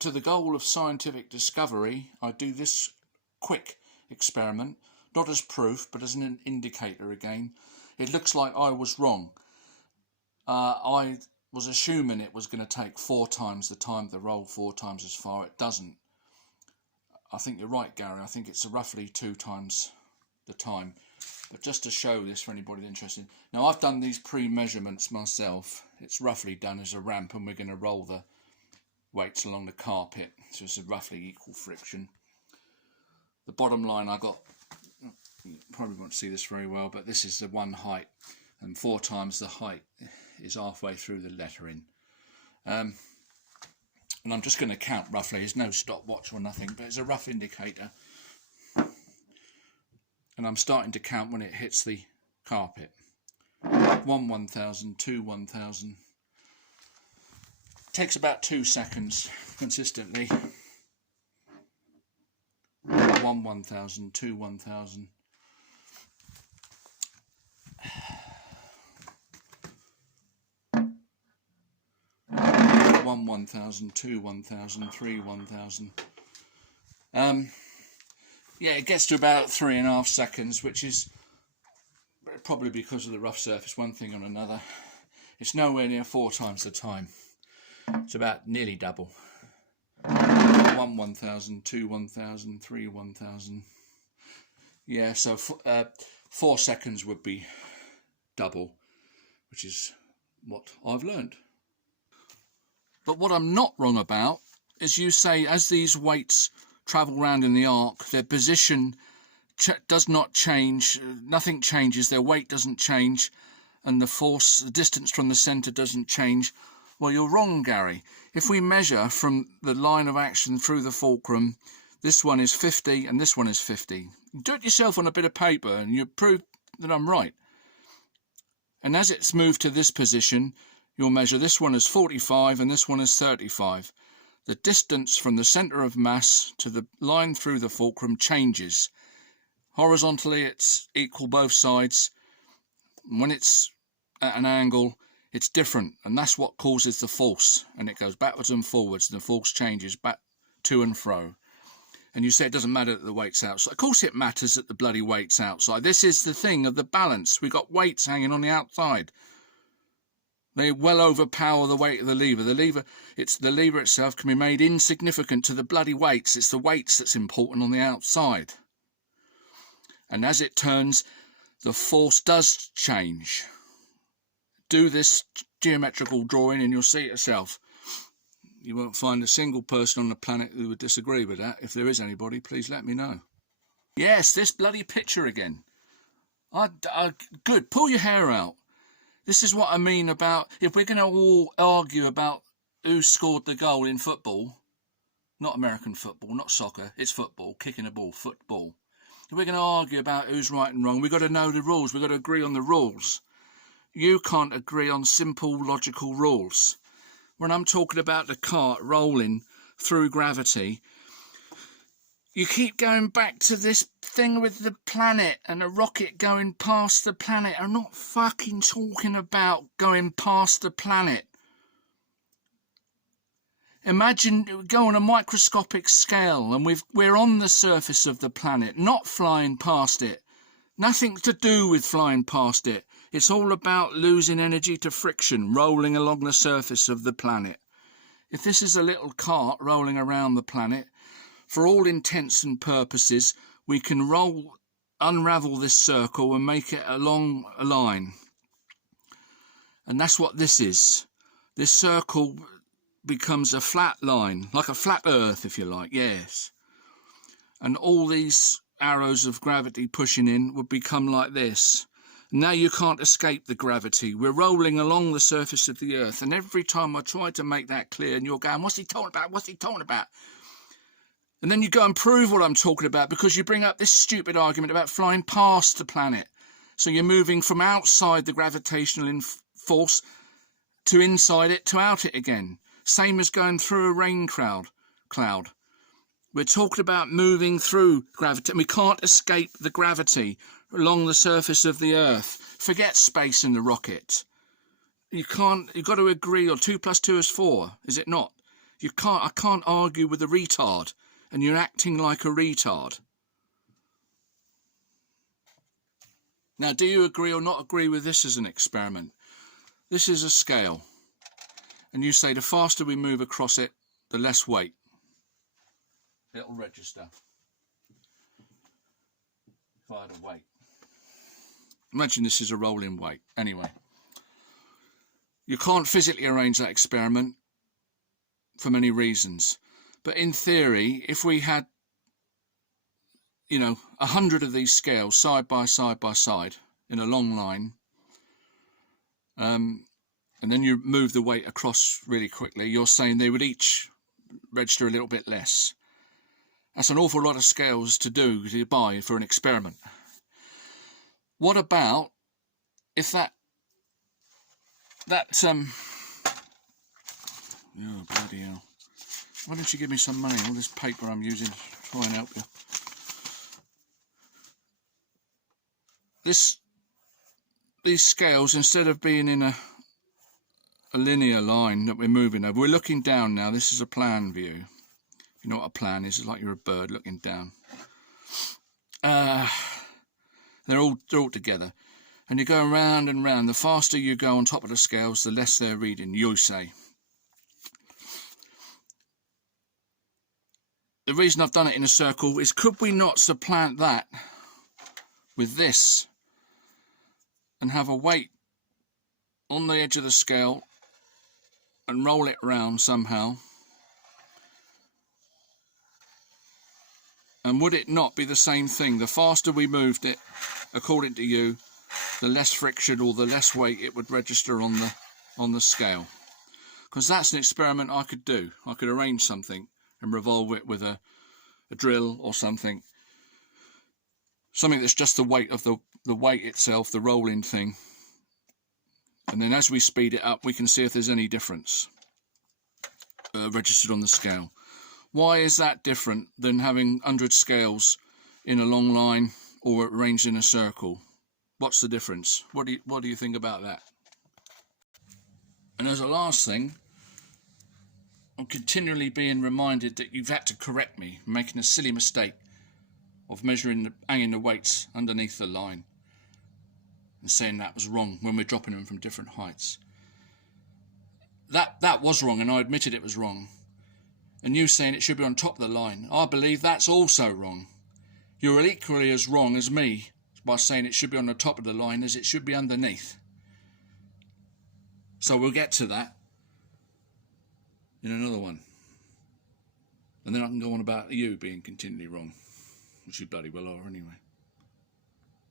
to the goal of scientific discovery, I do this quick experiment, not as proof, but as an indicator again. It looks like I was wrong. I was assuming it was going to take 4 times the time to roll 4 times as far. It doesn't. I think you're right, Gary. I think it's roughly 2 times the time. But just to show this for anybody interested. Now, I've done these pre-measurements myself. It's roughly done as a ramp, and we're going to roll the weights along the carpet, so it's a roughly equal friction. The bottom line I got, you probably won't see this very well, but this is the one height, and 4 times the height is halfway through the lettering. And I'm just going to count roughly. There's no stopwatch or nothing, but it's a rough indicator. And I'm starting to count when it hits the carpet. 1 1000, 2 1000. Takes about 2 seconds consistently. 1 1000, 2 1000. 1 1000, 2 1000, 3 1000. Yeah, it gets to about 3.5 seconds, which is probably because of the rough surface, one thing or another. It's nowhere near 4 times the time. It's about nearly double. 1 1000, 2 1000, 3 1000. Yeah, so 4 seconds would be double, which is what I've learned. But what I'm not wrong about is you say as these weights travel around in the arc, their position does not change, nothing changes, their weight doesn't change, and the force, the distance from the centre doesn't change. Well, you're wrong, Gary. If we measure from the line of action through the fulcrum, this one is 50 and this one is 50. You do it yourself on a bit of paper and you prove that I'm right. And as it's moved to this position, you'll measure this one as 45 and this one as 35. The distance from the centre of mass to the line through the fulcrum changes. Horizontally, it's equal both sides. When it's at an angle, it's different, and that's what causes the force. And it goes backwards and forwards, and the force changes back to and fro. And you say it doesn't matter that the weight's outside. Of course it matters that the bloody weight's outside. This is the thing of the balance. We've got weights hanging on the outside. They well overpower the weight of the lever. The lever itself can be made insignificant to the bloody weights. It's the weights that's important on the outside. And as it turns, the force does change. Do this geometrical drawing and you'll see it yourself. You won't find a single person on the planet who would disagree with that. If there is anybody, please let me know. Yes, this bloody picture again. Good, pull your hair out. This is what I mean about, if we're going to all argue about who scored the goal in football, not American football, not soccer, it's football, kicking a ball, football. If we're going to argue about who's right and wrong, we've got to know the rules, we've got to agree on the rules. You can't agree on simple logical rules. When I'm talking about the cart rolling through gravity, you keep going back to this thing with the planet and a rocket going past the planet. I'm not fucking talking about going past the planet. Imagine go on a microscopic scale and we're on the surface of the planet, not flying past it. Nothing to do with flying past it. It's all about losing energy to friction, rolling along the surface of the planet. If this is a little cart rolling around the planet, for all intents and purposes, we can unravel this circle and make it along a line. And that's what this is. This circle becomes a flat line, like a flat earth, if you like, yes. And all these arrows of gravity pushing in would become like this. Now you can't escape the gravity. We're rolling along the surface of the earth. And every time I try to make that clear, and you're going, what's he talking about? What's he talking about? And then you go and prove what I'm talking about because you bring up this stupid argument about flying past the planet. So you're moving from outside the gravitational force to inside it to out it again. Same as going through a rain cloud. We're talking about moving through gravity. We can't escape the gravity along the surface of the earth. Forget space and the rocket. You've got to agree, or 2 + 2 is 4, is it not? I can't argue with a retard, and you're acting like a retard. Now, do you agree or not agree with this as an experiment? This is a scale, and you say the faster we move across it, the less weight it'll register. If I had a weight. Imagine this is a rolling weight. Anyway, you can't physically arrange that experiment for many reasons. But in theory, if we had, 100 of these scales side by side in a long line, and then you move the weight across really quickly, you're saying they would each register a little bit less. That's an awful lot of scales to buy for an experiment. What about if that oh, bloody hell. Why don't you give me some money? All this paper I'm using to try and help you. These scales, instead of being in a linear line that we're moving over, we're looking down now. This is a plan view. If you know what a plan is, it's like you're a bird looking down. They're all together. And you're going round and round. The faster you go on top of the scales, the less they're reading, you say. The reason I've done it in a circle is, could we not supplant that with this and have a weight on the edge of the scale and roll it around somehow? And would it not be the same thing? The faster we moved it, according to you, the less friction or the less weight it would register on the scale. Because that's an experiment I could do. I could arrange something and revolve it with a drill or something. Something that's just the weight of the weight itself, the rolling thing. And then as we speed it up, we can see if there's any difference registered on the scale. Why is that different than having 100 scales in a long line or arranged in a circle? What's the difference? What do you think about that? And as a last thing, I'm continually being reminded that you've had to correct me, making a silly mistake of hanging the weights underneath the line and saying that was wrong when we're dropping them from different heights. That was wrong, and I admitted it was wrong. And you saying it should be on top of the line, I believe that's also wrong. You're equally as wrong as me by saying it should be on the top of the line as it should be underneath. So we'll get to that in another one. And then I can go on about you being continually wrong, which you bloody well are anyway.